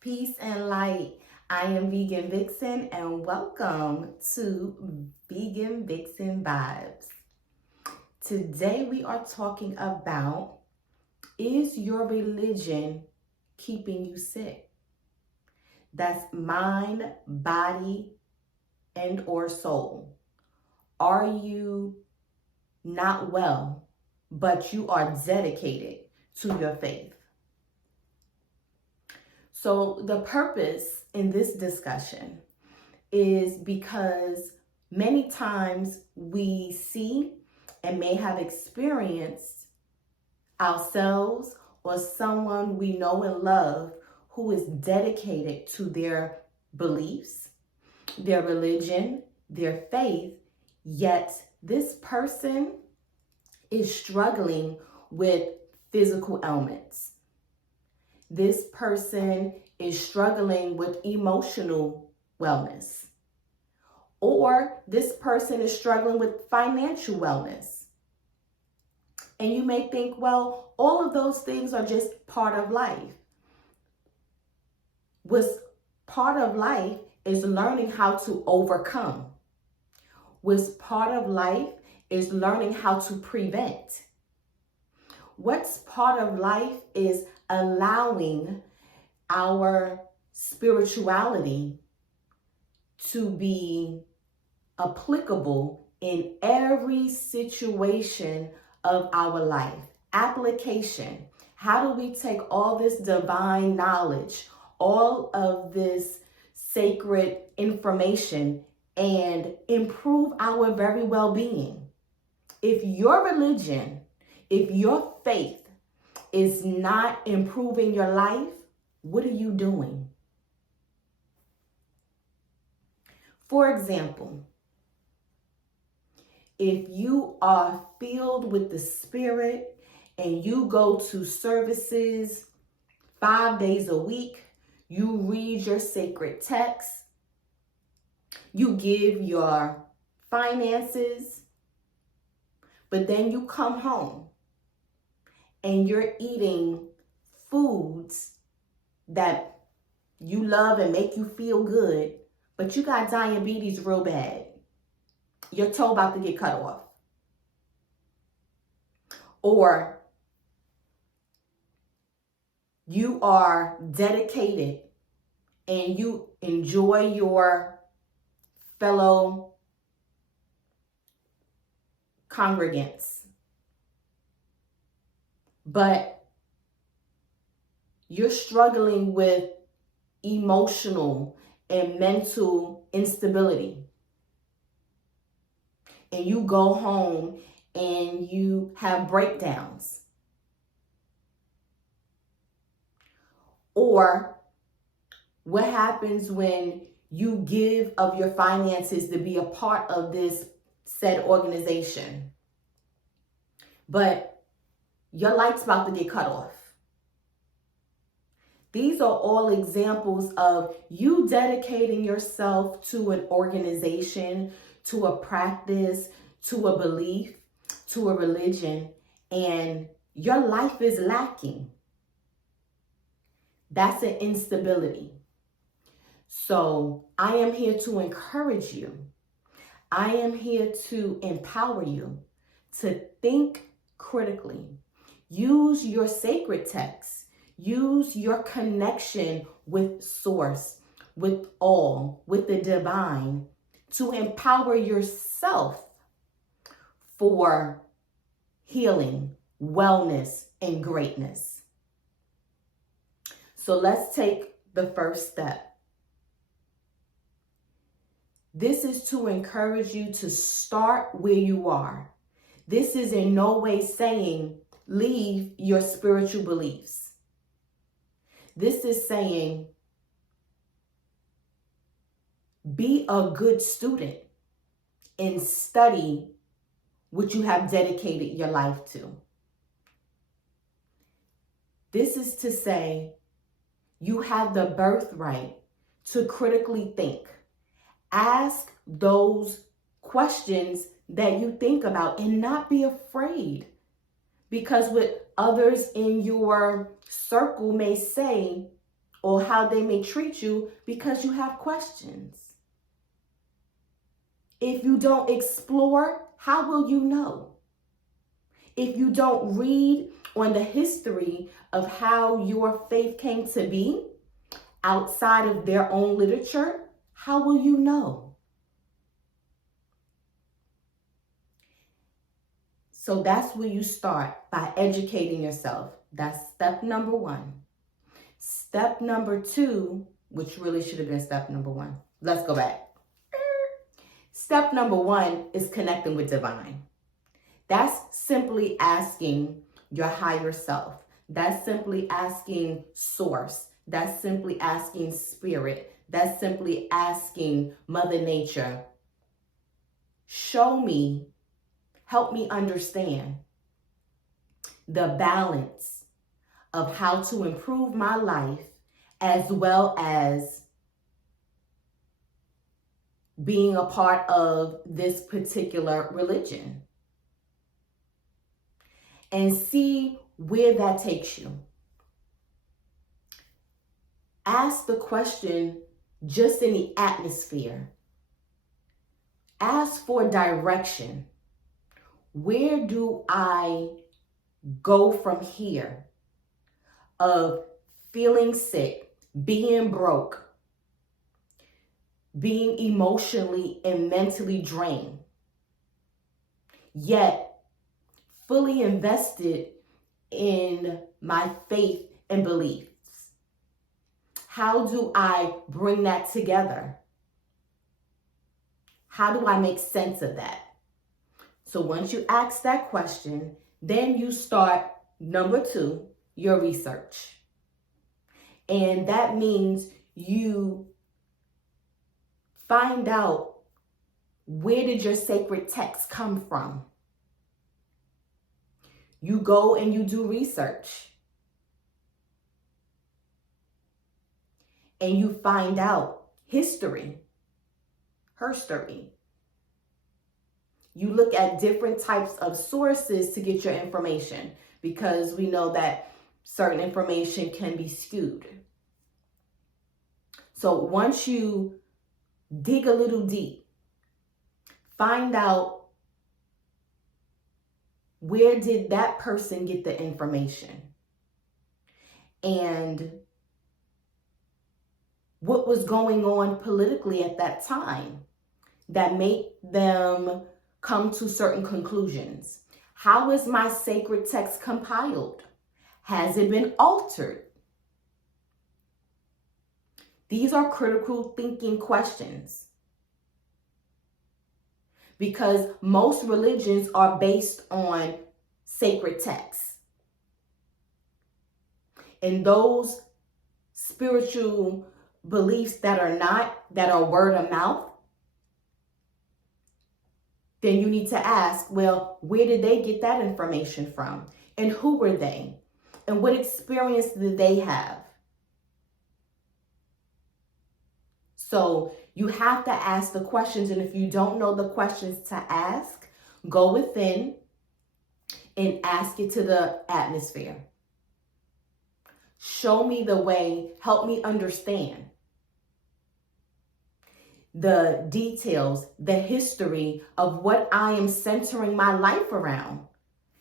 Peace and light. I am Vegan Vixen and welcome to Vegan Vixen Vibes. Today we are talking about, is your religion keeping you sick? That's mind, body, and or soul. Are you not well, but you are dedicated to your faith? So the purpose in this discussion is because many times we see and may have experienced ourselves or someone we know and love who is dedicated to their beliefs, their religion, their faith, yet this person is struggling with physical ailments. This person is struggling with emotional wellness. Or this person is struggling with financial wellness. And you may think, well, all of those things are just part of life. What's part of life is learning how to overcome. What's part of life is learning how to prevent. What's part of life is allowing our spirituality to be applicable in every situation of our life. Application. How do we take all this divine knowledge, all of this sacred information, and improve our very well-being? If your religion, if your faith is not improving your life, what are you doing? For example, if you are filled with the Spirit and you go to services 5 days a week, you read your sacred text, you give your finances, but then you come home and you're eating foods that you love and make you feel good, but you got diabetes real bad. Your toe about to get cut off. Or you are dedicated and you enjoy your fellow congregants, but you're struggling with emotional and mental instability. And you go home and you have breakdowns. Or what happens when you give of your finances to be a part of this said organization, but your light's about to get cut off? These are all examples of you dedicating yourself to an organization, to a practice, to a belief, to a religion, and your life is lacking. That's an instability. So I am here to encourage you. I am here to empower you to think critically. Use your sacred text. Use your connection with source, with all, with the divine, to empower yourself for healing, wellness, and greatness. So let's take the first step. This is to encourage you to start where you are. This is in no way saying leave your spiritual beliefs. This is saying be a good student and study what you have dedicated your life to. This is to say you have the birthright to critically think. Ask those questions that you think about and not be afraid. Because what others in your circle may say or how they may treat you because you have questions. If you don't explore, how will you know? If you don't read on the history of how your faith came to be outside of their own literature, how will you know? So that's where you start, by educating yourself. That's step number one. Step number two, which really should have been step number one. Let's go back. Step number one is connecting with divine. That's simply asking your higher self. That's simply asking source. That's simply asking spirit. That's simply asking Mother Nature. Show me, help me understand the balance of how to improve my life, as well as being a part of this particular religion. And see where that takes you. Ask the question just in the atmosphere. Ask for direction. Where do I go from here? Of feeling sick, being broke, being emotionally and mentally drained, yet fully invested in my faith and beliefs. How do I bring that together? How do I make sense of that? So once you ask that question, then you start, number two, your research. And that means you find out, where did your sacred text come from? You go and you do research. And you find out history, herstory. You look at different types of sources to get your information, because we know that certain information can be skewed. So once you dig a little deep, find out, where did that person get the information? And what was going on politically at that time that made them come to certain conclusions? How is my sacred text compiled? Has it been altered? These are critical thinking questions, because most religions are based on sacred texts. And those spiritual beliefs that are word of mouth, then you need to ask, well, where did they get that information from? And who were they? And what experience did they have? So you have to ask the questions. And if you don't know the questions to ask, go within and ask it to the atmosphere. Show me the way, help me understand the details, the history of what I am centering my life around.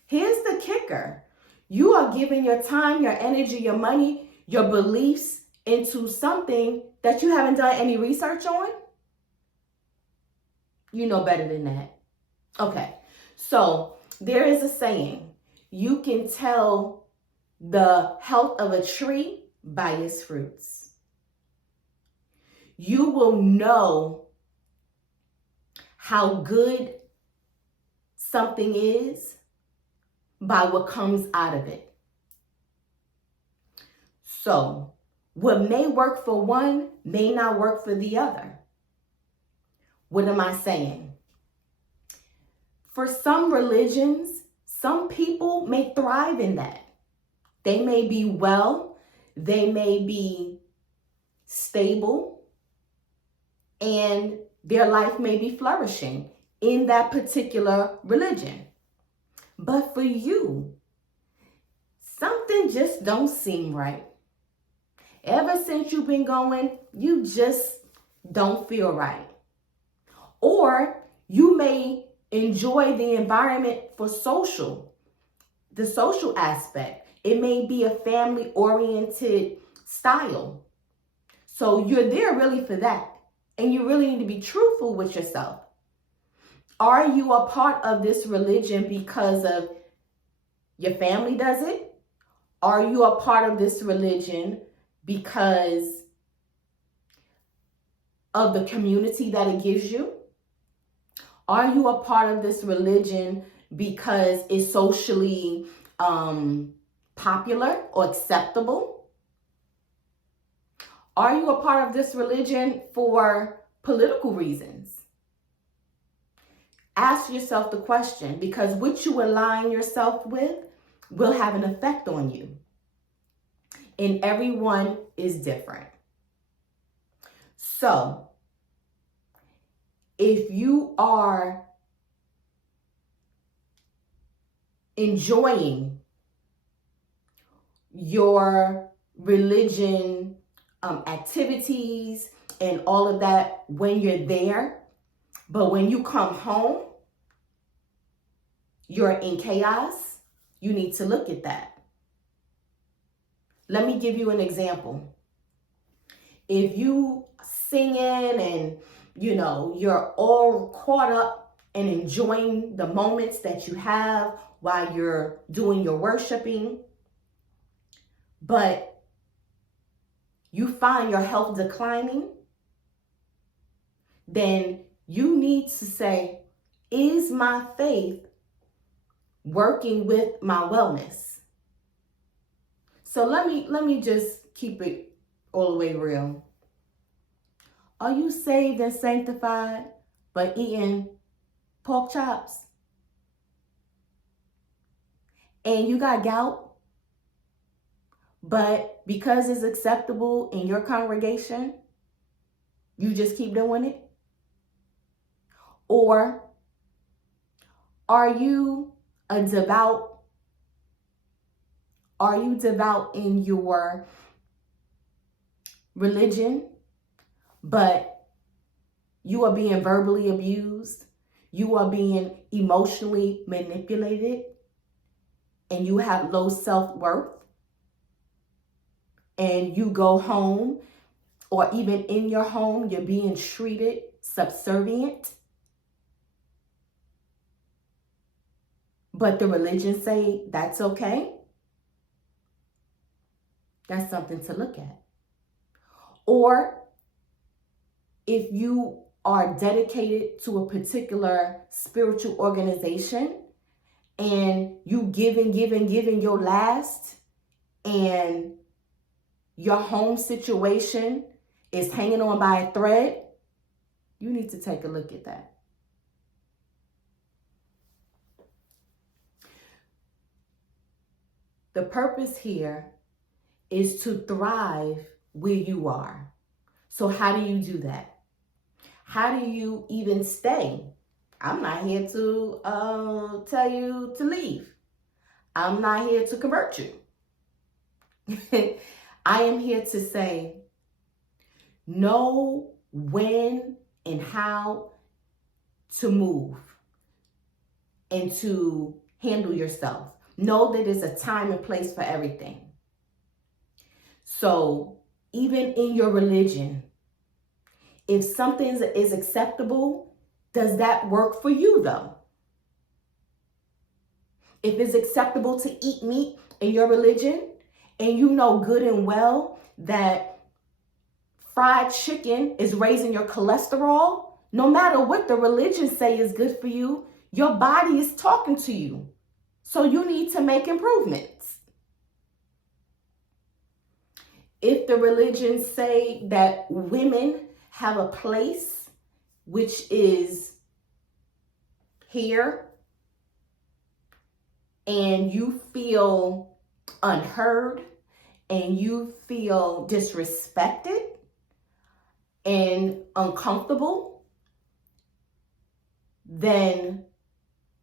Here's the kicker. You are giving your time, your energy, your money, your beliefs into something that you haven't done any research on. You know better than that. Okay, so there is a saying, you can tell the health of a tree by its fruits. You will know how good something is by what comes out of it. So what may work for one may not work for the other. What am I saying? For some religions, some people may thrive in that. They may be well, they may be stable, and their life may be flourishing in that particular religion. But for you, something just don't seem right. ever since you've been going, you just don't feel right. Or you may enjoy the environment for the social aspect. It may be a family-oriented style. So you're there really for that. And you really need to be truthful with yourself. Are you a part of this religion because of your family does it? Are you a part of this religion because of the community that it gives you? Are you a part of this religion because it's socially popular or acceptable? Are you a part of this religion for political reasons? Ask yourself the question, because what you align yourself with will have an effect on you. And everyone is different. So, if you are enjoying your religion activities and all of that when you're there, but when you come home, you're in chaos, you need to look at that. Let me give you an example. If you singing and you're all caught up and enjoying the moments that you have while you're doing your worshiping, but you find your health declining, then you need to say, is my faith working with my wellness? So let me just keep it all the way real. Are you saved and sanctified but eating pork chops? And you got gout, but because it's acceptable in your congregation, you just keep doing it? Or are you devout in your religion, but you are being verbally abused, you are being emotionally manipulated, and you have low self-worth, and you go home, or even in your home, you're being treated subservient, but the religion say that's okay? That's something to look at. Or if you are dedicated to a particular spiritual organization and you giving your last, and your home situation is hanging on by a thread, you need to take a look at that. The purpose here is to thrive where you are. So how do you do that? How do you even stay? I'm not here to tell you to leave. I'm not here to convert you. I am here to say, know when and how to move and to handle yourself. Know that there's a time and place for everything. So even in your religion, if something is acceptable, does that work for you though? If it's acceptable to eat meat in your religion, and you know good and well that fried chicken is raising your cholesterol, no matter what the religion say is good for you, your body is talking to you. So you need to make improvements. If the religions say that women have a place, which is here, and you feel unheard and you feel disrespected and uncomfortable, then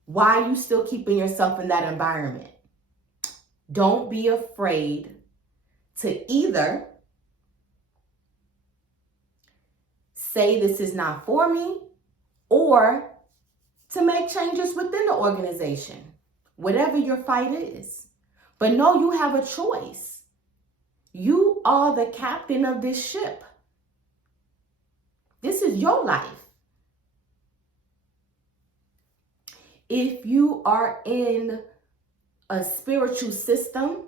why are you still keeping yourself in that environment? Don't be afraid to either say this is not for me, or to make changes within the organization, whatever your fight is. But no, you have a choice. You are the captain of this ship. This is your life. If you are in a spiritual system,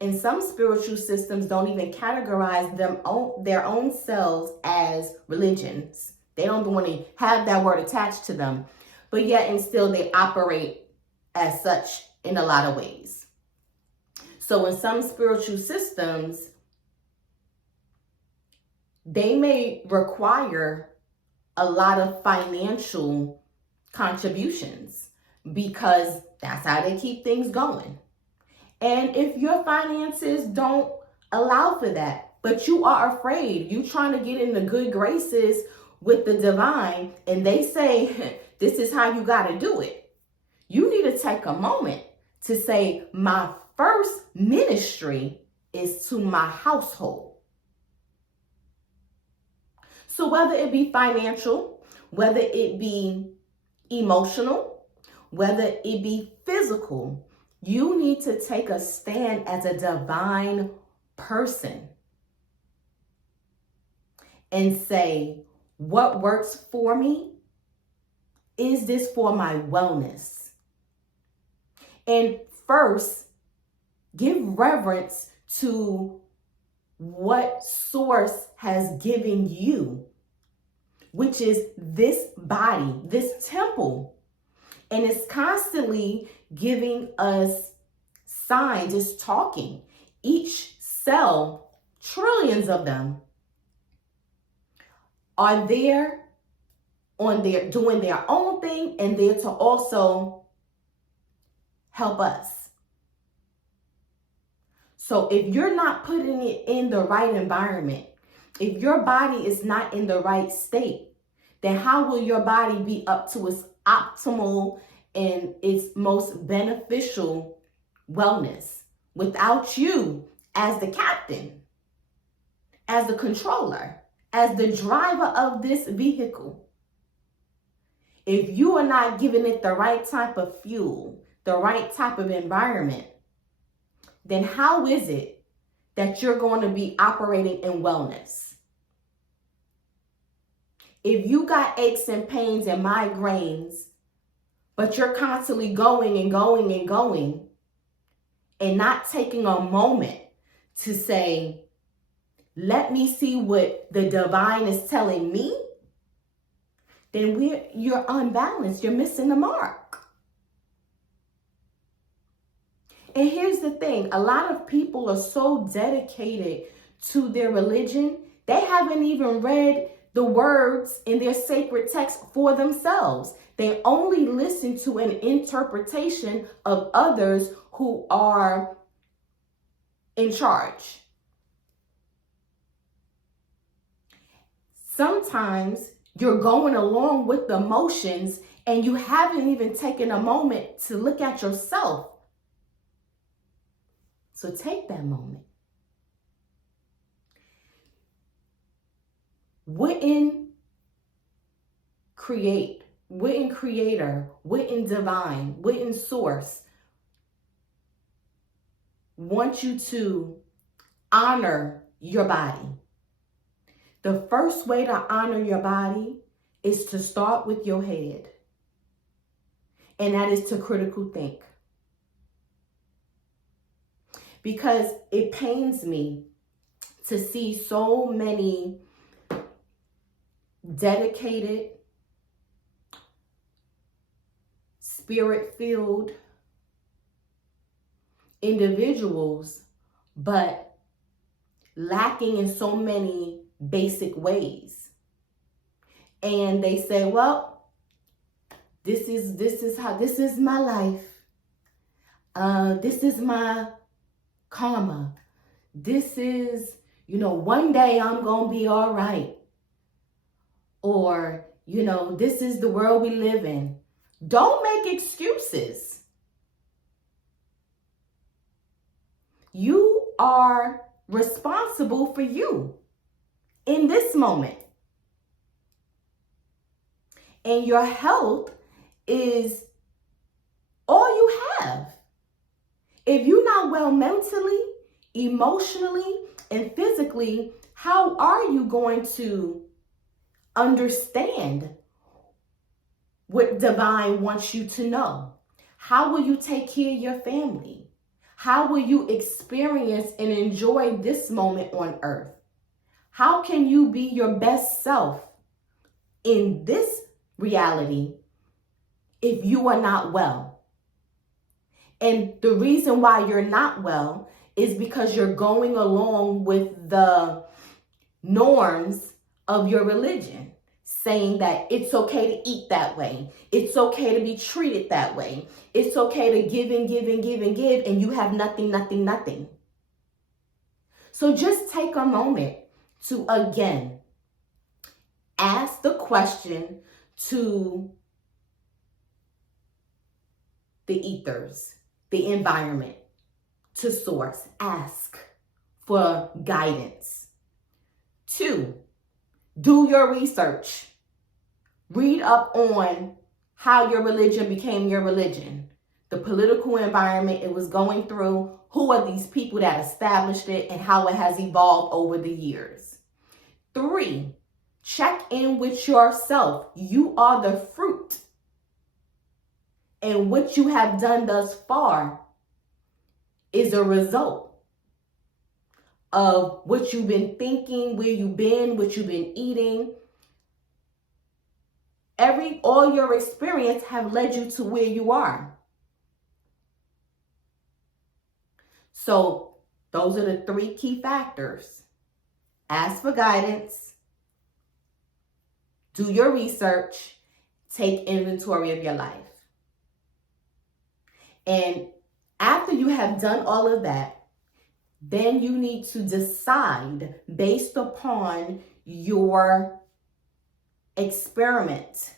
and some spiritual systems don't even categorize their own selves as religions. They don't want to have that word attached to them, but yet and still they operate as such in a lot of ways. So in some spiritual systems, they may require a lot of financial contributions because that's how they keep things going. And if your finances don't allow for that, but you are afraid, you trying to get in the good graces with the divine, and they say, this is how you got to do it. You need to take a moment to say, my first ministry is to my household. So whether it be financial, whether it be emotional, whether it be physical, you need to take a stand as a divine person and say, what works for me? Is this for my wellness? And first, give reverence to what source has given you, which is this body, this temple. And it's constantly giving us signs, it's talking. Each cell, trillions of them, are there doing their own thing and there to also help us. So if you're not putting it in the right environment, if your body is not in the right state, then how will your body be up to its optimal and its most beneficial wellness without you as the captain, as the controller, as the driver of this vehicle? If you are not giving it the right type of fuel, the right type of environment, then how is it that you're going to be operating in wellness? If you got aches and pains and migraines, but you're constantly going and going and going and not taking a moment to say, let me see what the divine is telling me, then you're unbalanced. You're missing the mark. And here's the thing. A lot of people are so dedicated to their religion, they haven't even read the words in their sacred text for themselves. They only listen to an interpretation of others who are in charge. Sometimes you're going along with the motions and you haven't even taken a moment to look at yourself. So take that moment. Wouldn't creator, wouldn't divine, wouldn't source want you to honor your body? The first way to honor your body is to start with your head. And that is to critical think. Because it pains me to see so many dedicated, spirit-filled individuals, but lacking in so many basic ways. And they say, well, this is my life. This is my karma. This is, one day I'm going to be all right. Or, this is the world we live in. Don't make excuses. You are responsible for you in this moment. And your health is all you have. If you're not well mentally, emotionally, and physically, how are you going to understand what divine wants you to know? How will you take care of your family? How will you experience and enjoy this moment on earth? How can you be your best self in this reality if you are not well? And the reason why you're not well is because you're going along with the norms of your religion, saying that it's okay to eat that way. It's okay to be treated that way. It's okay to give and give and give and give, and you have nothing, nothing, nothing. So just take a moment to, again, ask the question to the ethers, the environment, to source. Ask for guidance. 2, do your research. Read up on how your religion became your religion, the political environment it was going through, who are these people that established it, and how it has evolved over the years. 3, check in with yourself. You are the fruit. And what you have done thus far is a result of what you've been thinking, where you've been, what you've been eating. All your experience have led you to where you are. So those are the 3 key factors. Ask for guidance, do your research, take inventory of your life. And after you have done all of that, then you need to decide based upon your experiment,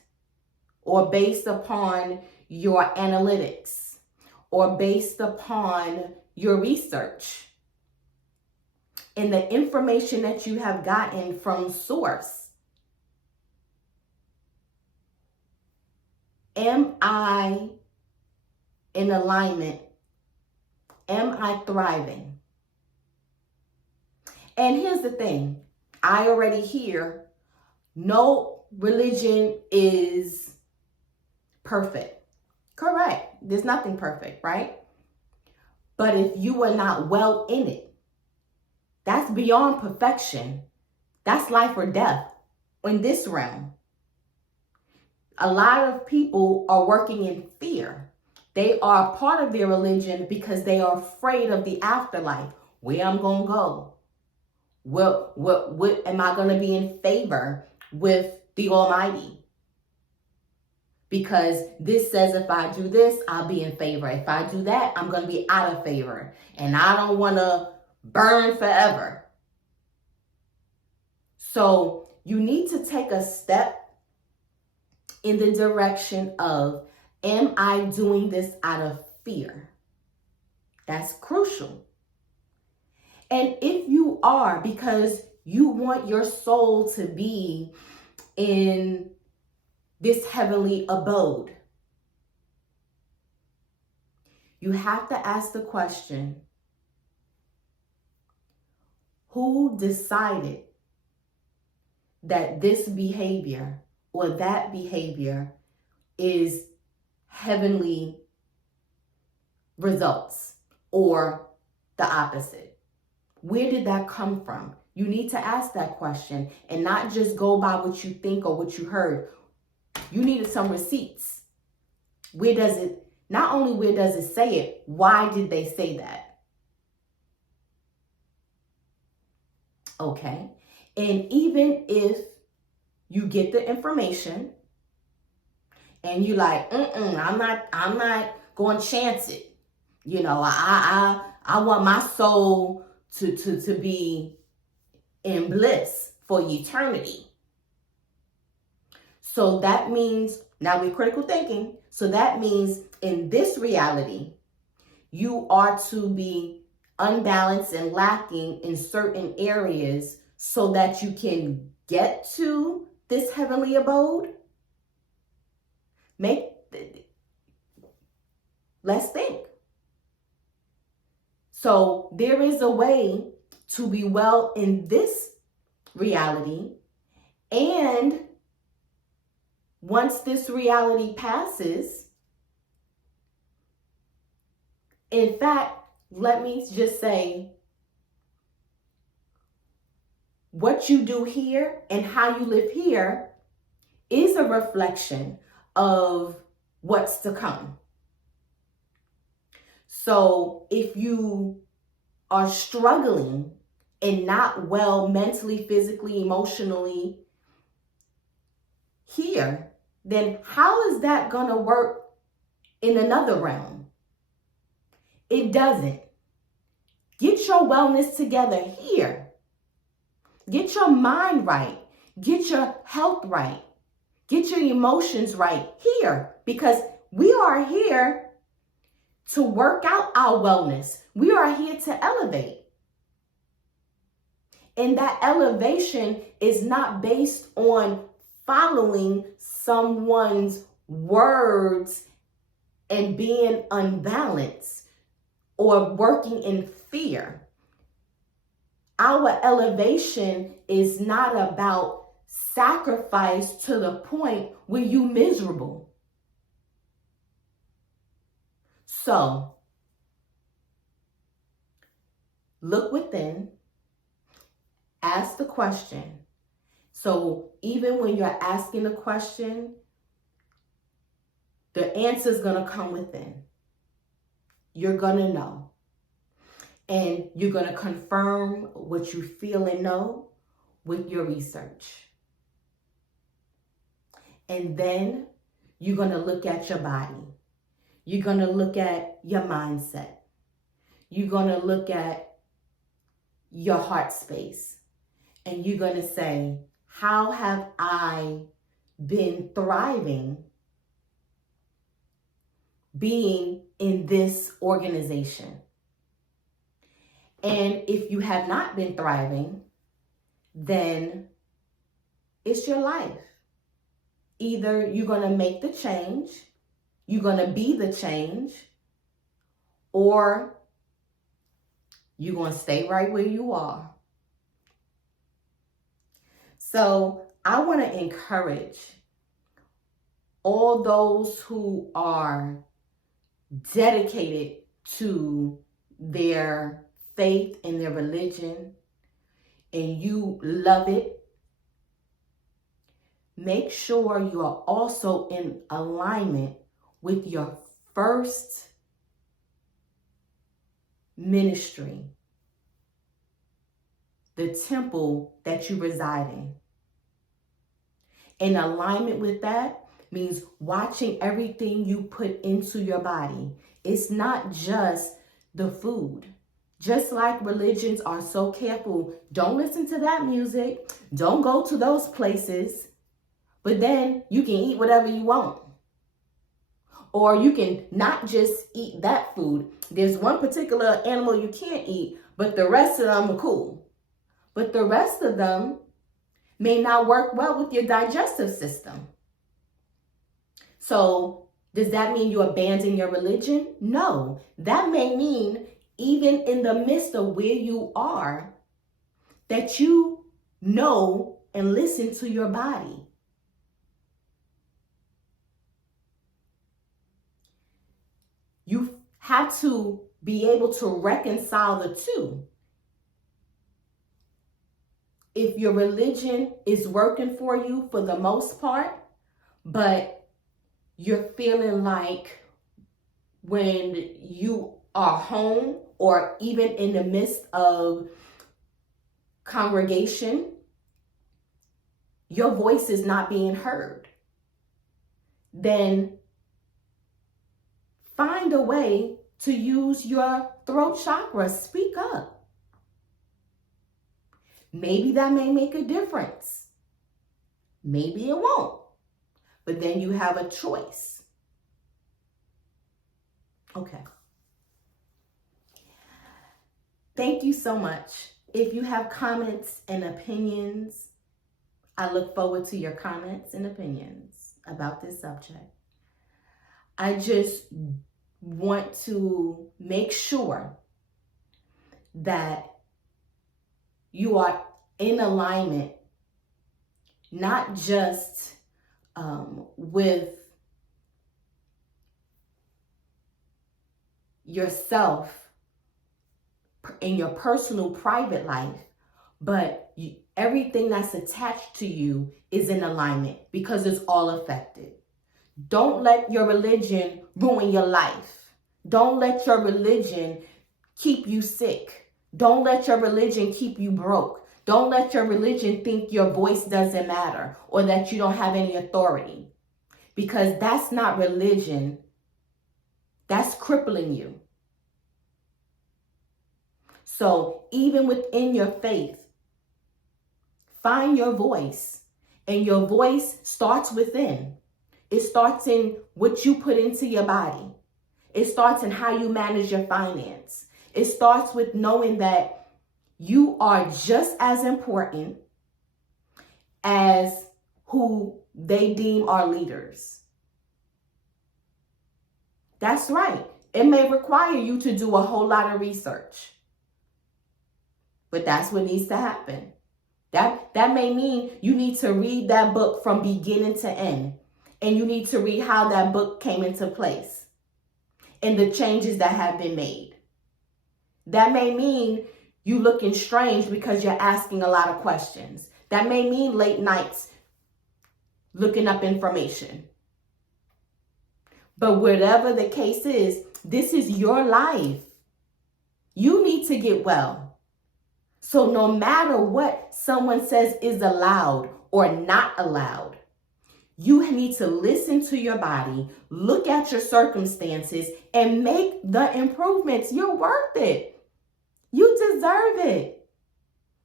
or based upon your analytics, or based upon your research and the information that you have gotten from source. Am I in alignment? Am I thriving? And here's the thing. I already hear no religion is perfect. Correct. There's nothing perfect, right? But if you are not well in it, that's beyond perfection. That's life or death in this realm. A lot of people are working in fear. They are part of their religion because they are afraid of the afterlife. Where I'm going to go? What am I going to be in favor with the Almighty? Because this says if I do this, I'll be in favor. If I do that, I'm going to be out of favor. And I don't want to burn forever. So you need to take a step in the direction of, am I doing this out of fear? That's crucial. And if you are, because you want your soul to be in this heavenly abode, you have to ask the question, who decided that this behavior or that behavior is heavenly results, or the opposite? Where did that come from? You need to ask that question and not just go by what you think or what you heard. You needed some receipts. Not only where does it say it, why did they say that? Okay. And even if you get the information and you like, I'm not going to chance it. You know, I want my soul to be in bliss for eternity. So that means, now we're critical thinking. So that means in this reality, you are to be unbalanced and lacking in certain areas so that you can get to this heavenly abode. Let's think. So there is a way to be well in this reality, and once this reality passes, in fact, let me just say, what you do here and how you live here is a reflection of what's to come. So if you are struggling and not well mentally, physically, emotionally here, then how is that going to work in another realm? It doesn't. Get your wellness together here. Get your mind right. Get your health right. Get your emotions right here, because we are here to work out our wellness. We are here to elevate. And that elevation is not based on following someone's words and being unbalanced or working in fear. Our elevation is not about sacrifice to the point where you're miserable. So, look within, ask the question. So even when you're asking the question, the answer is going to come within. You're going to know. And you're going to confirm what you feel and know with your research. And then you're going to look at your body. You're going to look at your mindset. You're going to look at your heart space. And you're going to say, how have I been thriving being in this organization? And if you have not been thriving, then it's your life. Either you're going to make the change, you're going to be the change, or you're going to stay right where you are. So I want to encourage all those who are dedicated to their faith and their religion, and you love it. Make sure you are also in alignment with your first ministry, the temple that you reside in. In alignment with that means watching everything you put into your body. It's not just the food. Just like religions are so careful, don't listen to that music, don't go to those places, but then you can eat whatever you want. Or you can not just eat that food. There's one particular animal you can't eat, but the rest of them are cool. But the rest of them may not work well with your digestive system. So does that mean you abandon your religion? No. That may mean even in the midst of where you are, that you know and listen to your body. You have to be able to reconcile the two. If your religion is working for you for the most part, but you're feeling like when you are home or even in the midst of congregation, your voice is not being heard, then find a way to use your throat chakra. Speak up. Maybe that may make a difference. Maybe it won't. But then you have a choice. Okay. Thank you so much. If you have comments and opinions, I look forward to your comments and opinions about this subject. I just want to make sure that you are in alignment, not just with yourself in your personal private life, but everything that's attached to you is in alignment because it's all affected. Don't let your religion ruin your life. Don't let your religion keep you sick. Don't let your religion keep you broke. Don't let your religion think your voice doesn't matter or that you don't have any authority, because that's not religion. That's crippling you. So even within your faith, find your voice, and your voice starts within. It starts in what you put into your body. It starts in how you manage your finance. It starts with knowing that you are just as important as who they deem are leaders. That's right. It may require you to do a whole lot of research, but that's what needs to happen. That may mean you need to read that book from beginning to end, and you need to read how that book came into place and the changes that have been made. That may mean you looking strange because you're asking a lot of questions. That may mean late nights looking up information. But whatever the case is, this is your life. You need to get well. So no matter what someone says is allowed or not allowed, you need to listen to your body, look at your circumstances, and make the improvements. You're worth it. You deserve it.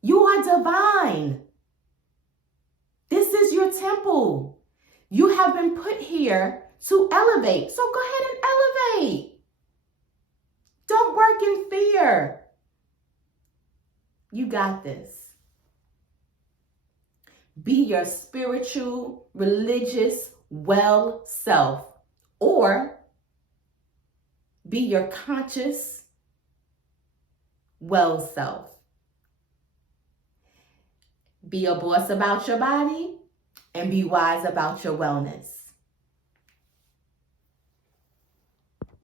You are divine. This is your temple. You have been put here to elevate. So go ahead and elevate. Don't work in fear. You got this. Be your spiritual, religious, well self, or be your conscious, well self. Be a boss about your body and be wise about your wellness.